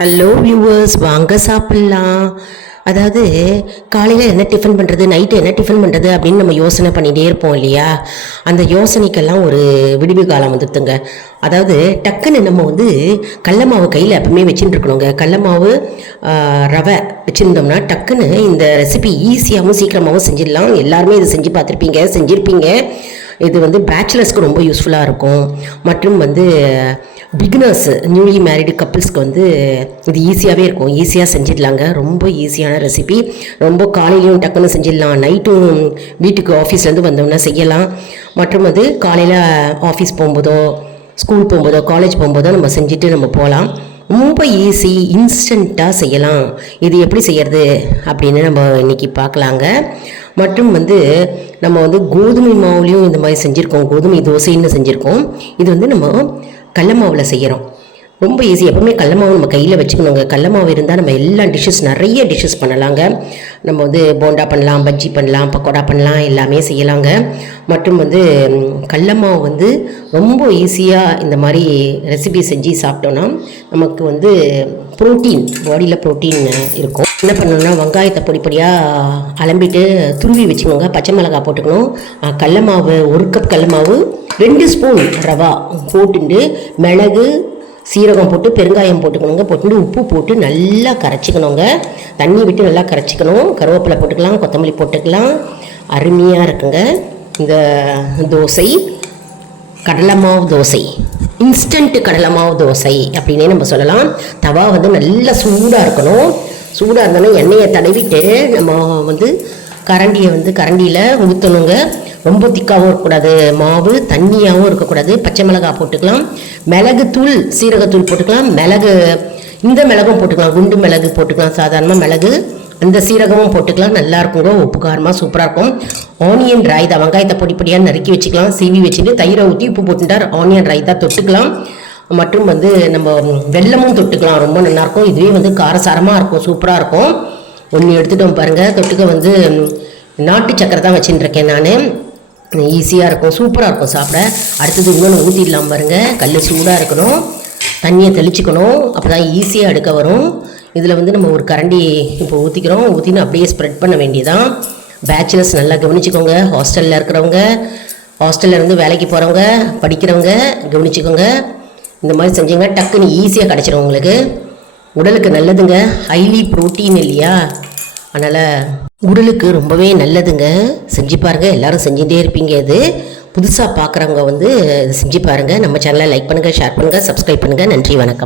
Hello viewers, வாங்க சாப்பிட்லாம். அதாவது காலையில் என்ன டிஃபன் பண்ணுறது, நைட்டு என்ன டிஃபன் பண்ணுறது அப்படின்னு நம்ம யோசனை பண்ணிகிட்டே இருப்போம் இல்லையா? அந்த யோசனைக்கெல்லாம் ஒரு விடிவு காலம் வந்துடுதுங்க. அதாவது டக்குன்னு நம்ம கடல மாவு கையில் எப்பவுமே வச்சுட்டு இருக்கணுங்க. கடல மாவு ரவை வச்சுருந்தோம்னா டக்குன்னு இந்த ரெசிபி ஈஸியாகவும் சீக்கிரமாகவும் செஞ்சிடலாம். எல்லாருமே இதை செஞ்சு பார்த்துருப்பீங்க, செஞ்சுருப்பீங்க. இது பேச்சுலர்ஸ்க்கு ரொம்ப யூஸ்ஃபுல்லாக இருக்கும். மற்றும் பிகினர்ஸ், நியூலி மேரிடு கப்புள்ஸ்க்கு இது ஈஸியாகவே இருக்கும். ஈஸியாக செஞ்சிடலாங்க. ரொம்ப ஈஸியான ரெசிபி. ரொம்ப காலையிலையும் டக்குன்னு செஞ்சிடலாம், நைட்டும் வீட்டுக்கு ஆஃபீஸ்லேருந்து வந்தோம்னா செய்யலாம். மற்றும் காலையில் ஆஃபீஸ் போகும்போதோ, ஸ்கூல் போகும்போதோ, காலேஜ் போகும்போதோ நம்ம செஞ்சுட்டு நம்ம போகலாம். ரொம்ப ஈஸி, இன்ஸ்டண்ட்டாக செய்யலாம். இது எப்படி செய்கிறது அப்படின்னு நம்ம இன்றைக்கி பார்க்கலாங்க. மற்றும் நம்ம கோதுமை மாவுலேயும் இந்த மாதிரி செஞ்சுருக்கோம். கோதுமை தோசைன்னு செஞ்சுருக்கோம். இது நம்ம கடல மாவில் செய்கிறோம். ரொம்ப ஈஸி. எப்பவுமே கடல மாவு நம்ம கையில் வச்சுக்கணுங்க. கடல மாவு இருந்தால் நம்ம எல்லா நிறைய டிஷ்ஷஸ் பண்ணலாங்க. நம்ம போண்டா பண்ணலாம், பஜ்ஜி பண்ணலாம், பக்கோடா பண்ணலாம், எல்லாமே செய்யலாங்க. மற்றும் கடல மாவு ரொம்ப ஈஸியாக இந்த மாதிரி ரெசிபி செஞ்சு சாப்பிட்டோன்னா நமக்கு ப்ரோட்டீன், பாடியில் ப்ரோட்டீன் இருக்கும். என்ன பண்ணணும்னா, வெங்காயத்தை பொடிப்படியாக அலம்பிட்டு துருவி வச்சுக்கோங்க. பச்சை மிளகாய் போட்டுக்கணும். கடல மாவு 1 கப் கடல மாவு, 2 ஸ்பூன் ரவா போட்டுட்டு மிளகு, சீரகம் போட்டு பெருங்காயம் போட்டுக்கணுங்க. போட்டு உப்பு போட்டு நல்லா கரைச்சிக்கணுங்க. தண்ணி விட்டு நல்லா கரைச்சிக்கணும். கருவேப்பிலை போட்டுக்கலாம், கொத்தமல்லி போட்டுக்கலாம். அருமையாக இருக்குங்க இந்த தோசை. கடலை மாவு தோசை, இன்ஸ்டன்ட் கடலை மாவு தோசை அப்படின்னே நம்ம சொல்லலாம். தவா நல்லா சூடாக இருக்கணும். சூடாக இருந்தாலும் எண்ணெயை தடவிட்டு நம்ம கரண்டியை கரண்டியில் ஊற்றணுங்க. ரொம்ப திக்காகவும் இருக்கக்கூடாது, மாவு தண்ணியாகவும் இருக்கக்கூடாது. பச்சை மிளகாய் போட்டுக்கலாம், மிளகுத்தூள், சீரகத்தூள் போட்டுக்கலாம். இந்த மிளகும் போட்டுக்கலாம், குண்டு மிளகு போட்டுக்கலாம், சாதாரணமாக மிளகு, அந்த சீரகமும் போட்டுக்கலாம். நல்லா இருக்குங்க, உப்பு காரமாக சூப்பராக இருக்கும். ஆனியன் ராய்தா, வெங்காயத்தை பொடிப்படியாக நறுக்கி வச்சுக்கலாம். சீவி வச்சுட்டு தயிரை ஊற்றி உப்பு போட்டுட்டார். ஆனியன் ராய்தா தொட்டுக்கலாம். மற்றும் நம்ம வெல்லமும் தொட்டுக்கலாம். ரொம்ப நல்லாயிருக்கும். இதுவே காரசாரமாக இருக்கும், சூப்பராக இருக்கும். ஒன்று எடுத்துட்டோம் பாருங்கள். தொட்டுக்க நாட்டு சக்கரை தான் வச்சுட்டுருக்கேன் நான். ஈஸியாக இருக்கும், சூப்பராக இருக்கும் சாப்பிட. அடுத்தது இன்னொன்று ஊற்றிடலாம் பாருங்கள். கல் சூடாக இருக்கணும், தண்ணியை தெளிச்சிக்கணும், அப்போ தான் ஈஸியாக எடுக்க வரும். இதில் நம்ம ஒரு கரண்டி இப்போ ஊற்றிக்கிறோம். ஊற்றின்னு அப்படியே ஸ்ப்ரெட் பண்ண வேண்டியதான். பேச்சுலர்ஸ் நல்லா கவனிச்சிக்கோங்க. ஹாஸ்டலில் இருக்கிறவங்க, ஹாஸ்டலில் இருந்து வேலைக்கு போகிறவங்க, படிக்கிறவங்க கவனிச்சிக்கோங்க. இந்த மாதிரி செஞ்சிங்க டக்குன்னு ஈஸியாக கிடச்சிரும் உங்களுக்கு. உடலுக்கு நல்லதுங்க, ஹைலி ப்ரோட்டீன் இல்லையா, அதனால் உடலுக்கு ரொம்பவே நல்லதுங்க. செஞ்சு பாருங்கள். எல்லோரும் செஞ்சுட்டே இருப்பீங்க. இது புதுசாக பார்க்குறவங்க செஞ்சு பாருங்கள். நம்ம சேனலை லைக் பண்ணுங்கள், ஷேர் பண்ணுங்கள், சப்ஸ்கிரைப் பண்ணுங்கள். நன்றி, வணக்கம்.